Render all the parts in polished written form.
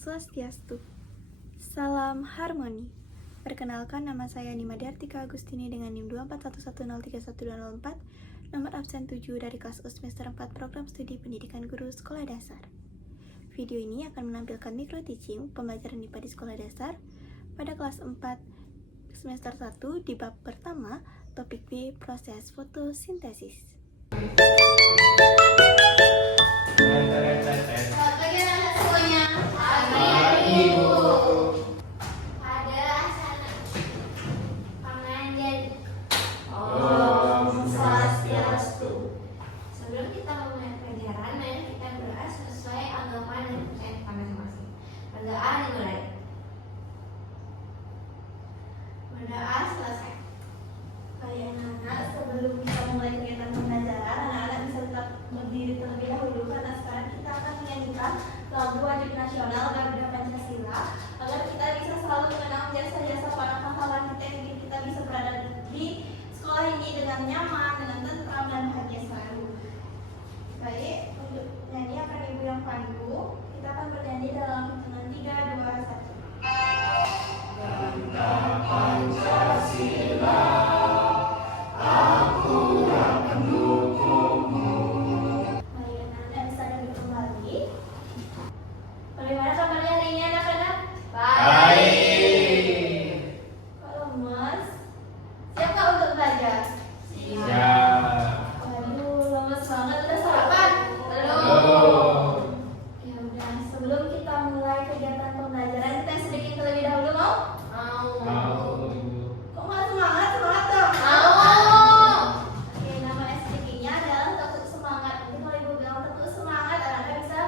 Swastiastu. Salam harmoni. Perkenalkan, nama saya Nima Dartika Agustini dengan NIM 2411031204, nomor absen 7 dari kelas U semester 4 program studi pendidikan guru sekolah dasar. Video ini akan menampilkan micro teaching pembelajaran IPA di sekolah dasar pada kelas 4 semester 1 di bab pertama, topik B, proses fotosintesis. Sebelum kita memulai pelajaran, mari kita berdoa sesuai agama dan kepercayaan kita masing-masing. Berdoa dimulai. Berdoa selesai. Baik anak-anak, sebelum kita mulai kegiatan pembelajaran, anak-anak bisa tetap berdiri terlebih dahulu karena sekarang kita akan menyanyikan lagu wajib nasional Garuda Pancasila agar kita bisa selalu mengenang jasa-jasa para pahlawan kita yang bikin kita bisa berada di sekolah ini dengan nyaman, dengan tentram dan bahagia selalu. Baik, untuk nyanyi akan ibu yang pandu. Kita akan bernyanyi dalam hitungan 3, 2, 1. Garuda Pancasila, aku yang mendukungmu. Baik, anak-anak bisa duduk kembali. Bagaimana kabarnya hari ini anak-anak? Baik. Kok lemes? Siap nggak untuk belajar? Siap. Waduh, lemes banget. Udah sarapan? Belum. Ya udah, sebelum kita mulai kegiatan pembelajaran, kita sedikit terlebih dahulu mau? Mau. Kok nggak semangat? Semangat dong! Oke, nama SDG-nya adalah Tetuk Semangat. Nanti kalau ibu bilang Tetuk Semangat, anak-anak bisa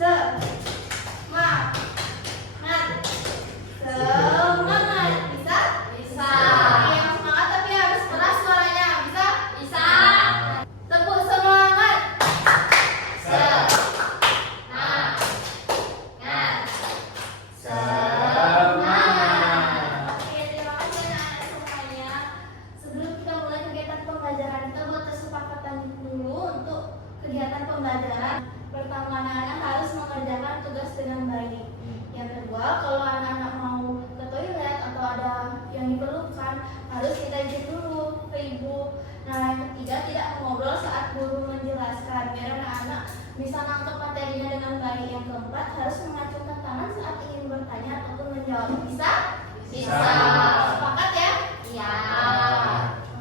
semangat. Semangat. Bisa? Bisa. Oke, yang semangat tapi harus keras suaranya. Bisa? Bisa. Tepuk semangat. Semangat. Oke, terima kasih anak-anak semuanya. Sebelum kita mulai kegiatan pembelajaran, kita buat kesepakatan dulu untuk kegiatan pembelajaran. Pertama, anak-anak harus mengerjakan tugas dengan baik. Yang kedua, kalau anak-anak mau ke toilet atau ada yang diperlukan, harus kita izin dulu ke ibu. Nah, yang ketiga, tidak mengobrol saat guru menjelaskan, biar anak-anak bisa nangkep materinya dengan baik. Yang keempat, harus mengacungkan tangan saat ingin bertanya ataupun menjawab. Bisa? Bisa. Sepakat ya? Iya.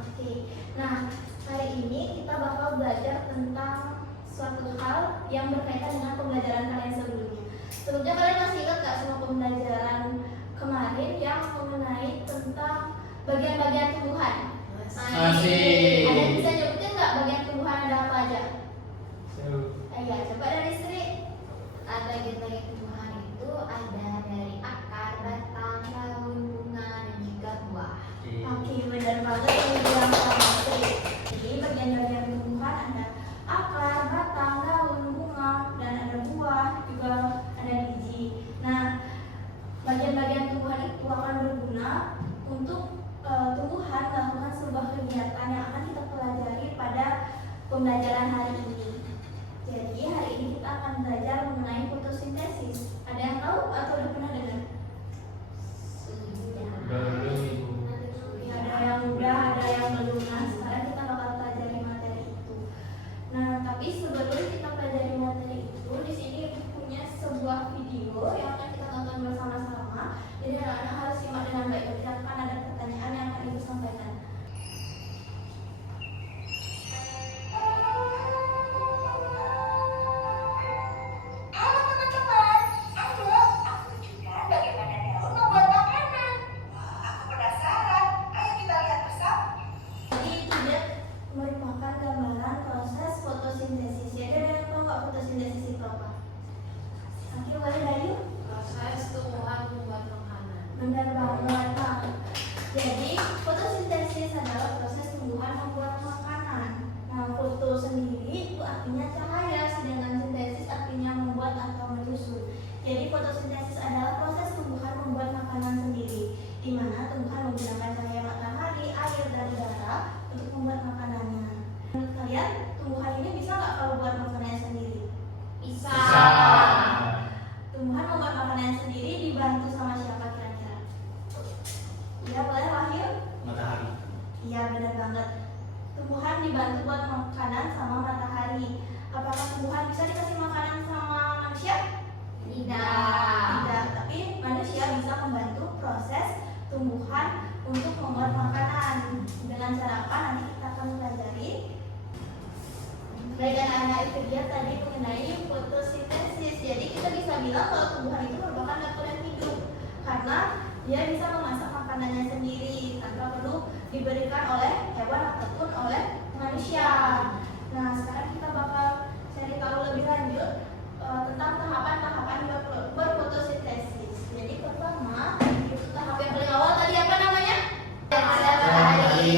Oke. Nah, hari ini kita bakal belajar tentang suatu hal yang berkaitan dengan pembelajaran kalian sebelumnya. Sebelumnya kalian masih ingat gak sama pembelajaran kemarin yang mengenai tentang bagian-bagian tumbuhan? Masih. Ada yang bisa nyebutin nggak bagian tumbuhan ada apa aja? Iya, coba dari Sri. Bagian-bagian tumbuhan itu ada dari akar, batang, daun, bunga, dan juga buah. Oke, benar banget yang dibilang sama Sri. Jadi bagian-bagian tumbuhan ada akar, batang, daun, bunga, dan ada buah, juga ada biji. Nah, bagian-bagian tumbuhan itu akan berguna untuk tumbuhan melakukan sebuah kegiatan yang akan kita pelajari pada pembelajaran hari ini. Jadi hari ini kita akan belajar mengenai fotosintesis. Ada yang tahu atau udah pernah dengar? Belum, Ibu. Ada yang udah, ada yang belum. Nah, sekarang kita bakal pelajari materi itu. Nah, tapi sebelum kita pelajari materi itu, di sini Ibu punya sebuah video yang akan kita tonton bersama-sama. Jadi anak-anak harus simak dengan baik. Nanti akan ada pertanyaan yang akan Ibu sampaikan. Halo teman-teman, aku juga bagaimana daun membuat makanan. Wah, aku penasaran. Ayo kita lihat bersama. Jadi itu dia merupakan gambaran proses fotosintesis. Jadi ada yang tahu nggak fotosintesis itu apa? Oke, boleh Dayu? Proses tumbuhan membuat makanan. Benar banget. Nah, jadi fotosintesis adalah proses tumbuhan membuat makanan. Nah, foto sendiri itu artinya cahaya, sedangkan sintesis artinya membuat atau menyusun. Jadi fotosintesis adalah proses tumbuhan membuat makanan sendiri, di mana tumbuhan menggunakan cahaya matahari, air, dan udara untuk membuat makanannya. Menurut kalian, tumbuhan ini bisa nggak kalau buat makanannya sendiri? Bisa. Bisa. tumbuhan untuk membuat makanan. Dengan cara apa? Nanti kita akan pelajari. Baik anak-anak, itu dia tadi mengenai fotosintesis. Jadi kita bisa bilang kalau tumbuhan itu merupakan dapur yang hidup karena dia bisa memasak makanannya sendiri tanpa perlu diberikan oleh hewan ataupun oleh manusia. Nah, sekarang kita bakal cari tahu lebih lanjut tentang tahapan-tahapan berfotosintesis. Jadi pertama, itu tahap yang paling awal tadi apa namanya? Matahari.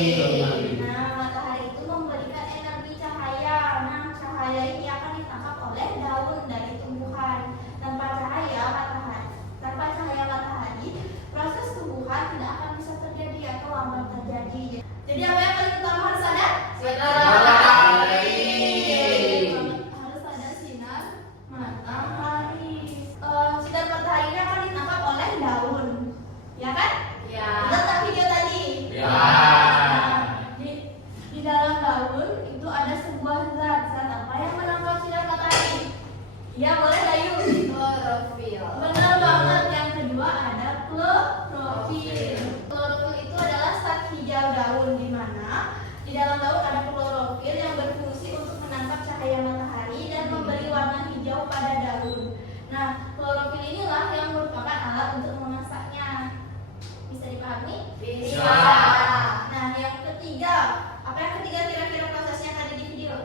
Nah, matahari itu memberikan energi cahaya. Nah, cahaya ini akan ditangkap oleh daun dari tumbuhan. Tanpa cahaya matahari, proses tumbuhan tidak akan bisa terjadi atau lambat terjadi. Jadi apa yang paling utama harus ada? Matahari. Harus ada sinar matahari. Sinar matahari ini akan ditangkap oleh daun, ya kan? Ya. Ingat tak video tadi? Ya. Nah, di dalam daun itu ada sebuah zat apa yang menangkap sinar matahari? Ya, boleh Dayu. Klorofil. Benar banget. Yang kedua ada klorofil. Klorofil itu adalah zat hijau daun di mana di dalam daun ada klorofil yang berfungsi untuk menangkap cahaya matahari dan memberi warna hijau pada daun. Nah, klorofil inilah yang merupakan alat untuk memasaknya. Bisa dipahami? Bisa. Nah, yang ketiga, apa yang ketiga kira-kira prosesnya yang ada di video?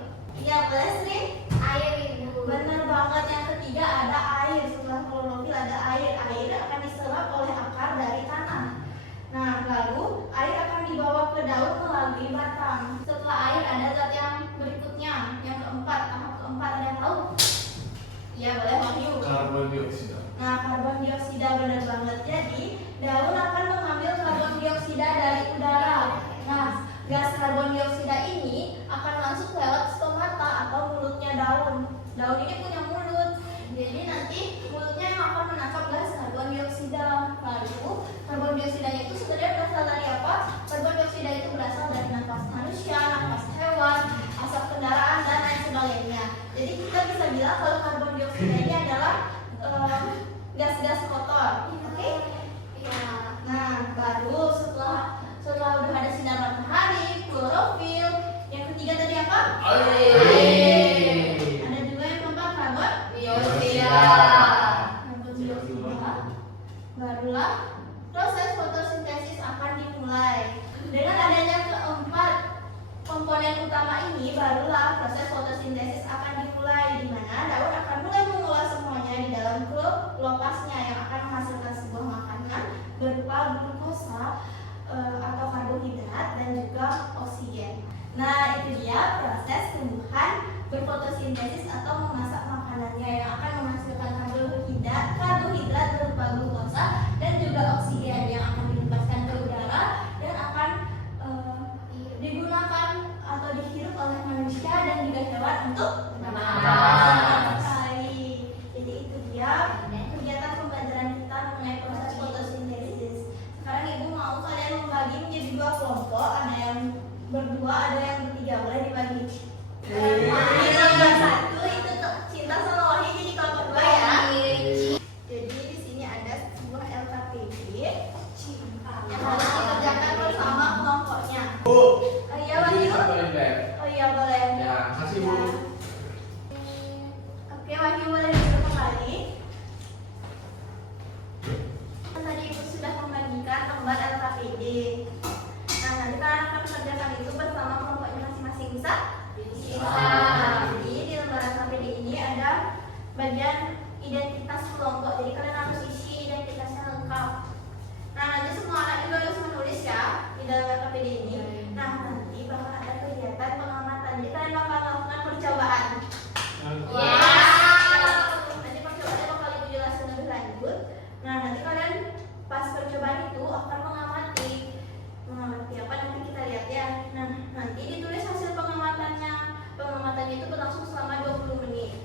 Ya, boleh Sri? Air ibu. Benar banget, yang ketiga ada air. Setelah klorofil ada air. Air akan diserap oleh akar dari tanah. Nah, lalu air akan dibawa ke daun melalui batang. Setelah air ada zat yang berikutnya, yang keempat, tahap keempat, ada yang tahu? Ya, boleh Wahyu. Karbon dioksida. Nah, karbon dioksida benar banget. Jadi, daun akan mengambil karbon dioksida dari udara. Nah, gas karbon dioksida ini akan masuk lewat stomata atau mulutnya daun. Daun ini punya mulut. Jadi nanti mulutnya yang akan menangkap gas karbon dioksida. Lalu, karbon dioksida itu sebenarnya berasal dari apa? Karbon dioksida itu berasal dari nafas manusia, nafas hewan, asap kendaraan, dan lain sebagainya. Jadi kita bisa bilang kalau karbon dioksida ini adalah gas-gas kotor. Oke? Ya. Nah, baru setelah udah ada sinar matahari, klorofil, yang ketiga tadi apa? Air. Ada juga yang keempat karbon Dioksida. karbon dioksida. Barulah proses fotosintesis akan dimulai. Dengan adanya keempat komponen utama ini, barulah proses fotosintesis akan dimulai, di mana daun akan mulai mengolah semuanya di dalam klopasnya yang akan menghasilkan sebuah makanan berupa glukosa atau karbohidrat dan juga oksigen. Nah, itu dia proses tumbuhan berfotosintesis atau memasak makanannya yang akan menghasilkan karbohidrat berupa glukosa dan juga oksigen yang akan dilepaskan ke udara dan akan digunakan atau dihirup oleh manusia dan juga hewan untuk Napas. sekali. Jadi itu dia kegiatan pembelajaran kita mengenai proses fotosintesis. Sekarang ibu mau kalian membagi menjadi dua kelompok, ada yang berdua, ada yang bertiga. Boleh dibagi. Ini nomor satu itu Cinta sama Wahyu jadi kelompok dua ya. Jadi di sini ada sebuah LKPD yang harus dikerjakan bersama kelompoknya. Bu. Oh iya Wahyu. Boleh. Oh iya boleh. Ya, kasih Bu. Oke Wahyu boleh duduk kembali. Tadi ibu sudah membagikan lembar LKPD. Nah nanti kalian akan mengerjakan itu bersama kelompoknya masing-masing, bisa? Nah, jadi di lembar LKPD ini ada bagian identitas kelompok. Jadi kalian harus isi identitasnya lengkap. Nah nanti semua anak juga harus menulis ya di dalam LKPD ini. Nah nanti bakal ada kegiatan pengamatan. Jadi kalian bakal melakukan percobaan. Nanti percobaannya bakal ibu jelaskan lebih lanjut. Nah nanti kalian pas percobaan itu akan mengamati apa nanti kita lihat ya. Nah nanti ditulis hasil pengamatannya. Pengamatannya itu berlangsung selama 20 menit.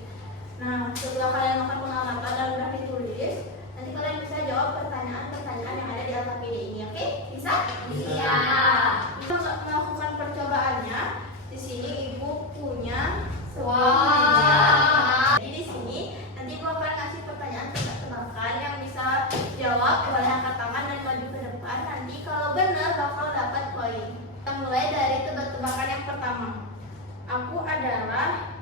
Nah setelah kalian melakukan pengamatan dan sudah ditulis, nanti kalian bisa jawab pertanyaan-pertanyaan yang ada di LKPD ini. Oke? Bisa? Bisa. Untuk melakukan percobaannya, di sini ibu punya sebuah Wah. meja. Jadi di sini nanti ibu akan kasih pertanyaan tebak-tebakan yang bisa jawab, boleh angkat tangan dan maju ke depan. Nanti bakal dapat poin. Kita mulai dari tebak-tebakan yang pertama. Aku adalah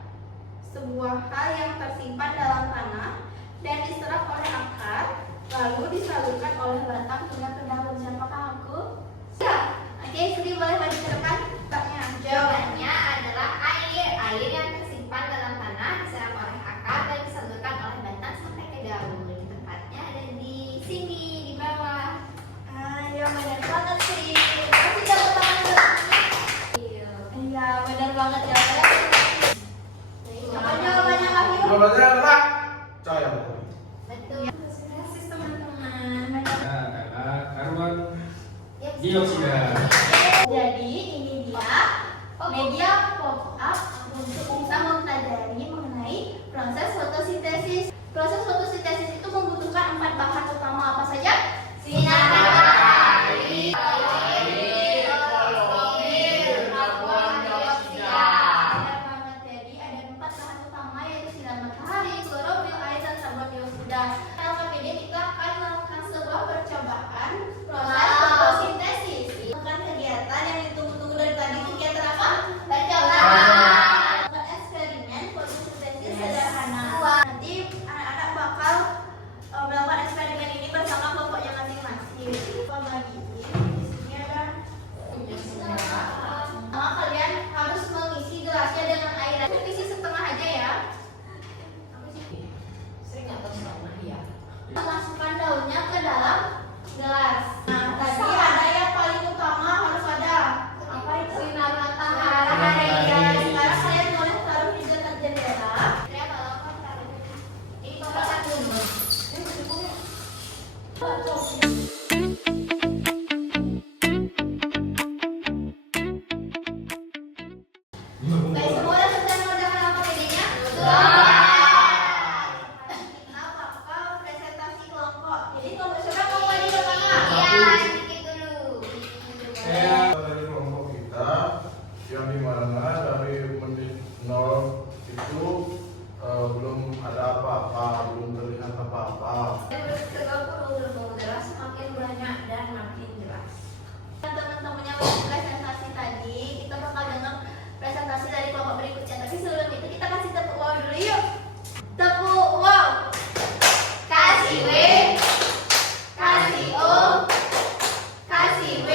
sebuah hal yang tersimpan dalam tanah dan diserap oleh akar, lalu disalurkan oleh batang hingga ke daun. Siapakah aku? Ya. Oke, Sri boleh maju ke depan. Tebaknya. Jawabannya adalah air. Air yang tersimpan dalam tanah, diserap oleh akar dan disalurkan oleh batang sampai ke daun. Tempatnya ada di sini, di bawah. Ya benar banget sih. Pasti dapat tangan belakangnya. Iya, benar banget ya. Apa jawabannya Kak Hiu? Jawabannya adalah cahaya. Betul. Kasih teman-teman. Adalah karbon Yep. dioksida. Jadi ini dia media pop-up untuk kita mempelajari mengenai proses fotosintesis. Proses fotosintesis itu membutuhkan 4 bahan utama apa saja? Sinar matahari, karbon dioksida. Benar banget. Jadi ada 4 bahan utama yaitu sinar matahari, klorofil, air, dan karbon dioksida. Dalam video kita akan melakukan sebuah percobaan proses fotosintesis. Bukan kegiatan yang ditunggu-tunggu dari tadi. Kegiatan apa? Melakukan eksperimen fotosintesis sederhana. Nanti anak-anak bakal melakukan eksperimen ini bersama kelompoknya masing-masing. Kalau bagiin di sini ada. Kalian harus mengisi gelasnya dengan air. Isi setengah aja ya. Masukkan daunnya ke dalam gelas. Nah, tadi ada yang paling utama harus ada. Apa itu? Sinar matahari. Ya, sekarang kalian boleh taruh di dekat jendela. Ya, kalau kamu taruh ini kotak dulu. Guys, semua udah selesai mengerjakan APD-nya? Kita bakal presentasi kelompok. Jadi kelompok siapa kelompok di belakang? Iya, dikit dulu. Dari kelompok kita yang dimana dari menit 0 itu belum ada apa-apa, belum terlihat apa-apa. Semakin banyak dan makin jelas. Teman-teman yang mau presentasi tadi, kita bakal dengar presentasi dari kelompok berikutnya. Tapi sebelum itu kita kasih tepuk wow dulu yuk. Tepuk wow. Kasih W, kasih O, kasih W.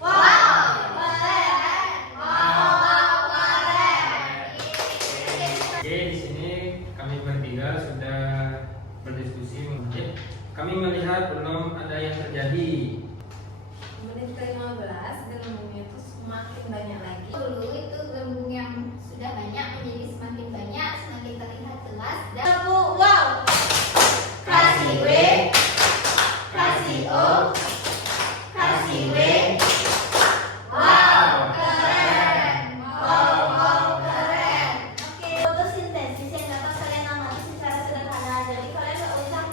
Wow, keren. Wow, keren. Oke, di sini kami bertiga sudah berdiskusi. Kami melihat belum ada yang terjadi. Menit ke-15 gelembungnya itu semakin banyak lagi. Dulu itu gelembung yang sudah banyak menjadi semakin banyak, semakin terlihat jelas dan Tepuk wow. Kasih W, kasih O, kasih W. Wow, keren. Wow, keren. Oke, fotosintesis yang dapat kalian amati secara sederhana. Jadi kalian nggak usah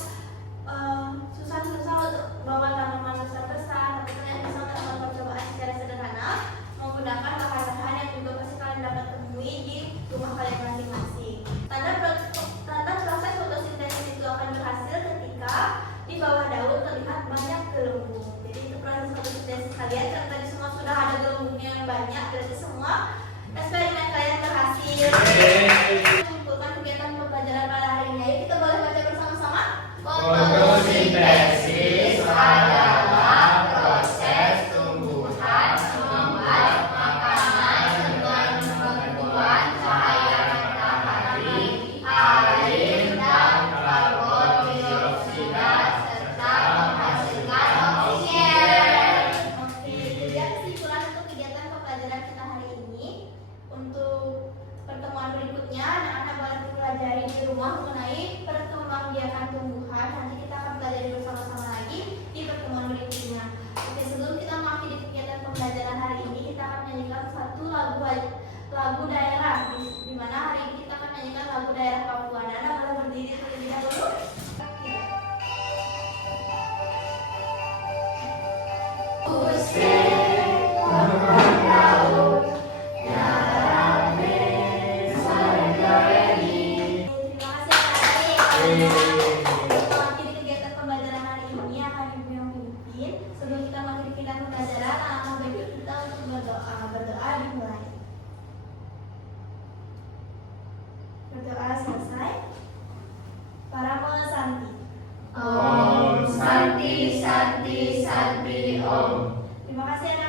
susah-susah untuk bawa tanaman besar-besar, tapi kalian bisa melakukan percobaan secara sederhana menggunakan bahan-bahan yang juga pasti kalian dapat temui di rumah kalian masing-masing. Tanda proses fotosintesis itu akan berhasil ketika di bawah daun terlihat banyak gelembung. Jadi itu proses fotosintesis kalian. Karena tadi semua sudah ada gelembungnya yang banyak, berarti semua eksperimen kalian berhasil. Mengumpulkan kegiatan pembelajaran pada hari ini. Ayo kita boleh baca bersama-sama. Fotosintesis adalah proses tumbuhan membuat makanan dengan bantuan cahaya matahari, air, dan karbon dioksida serta menghasilkan oksigen. Oke, itu dia kesimpulan untuk kegiatan pembelajaran kita hari ini. Belum. Terima kasih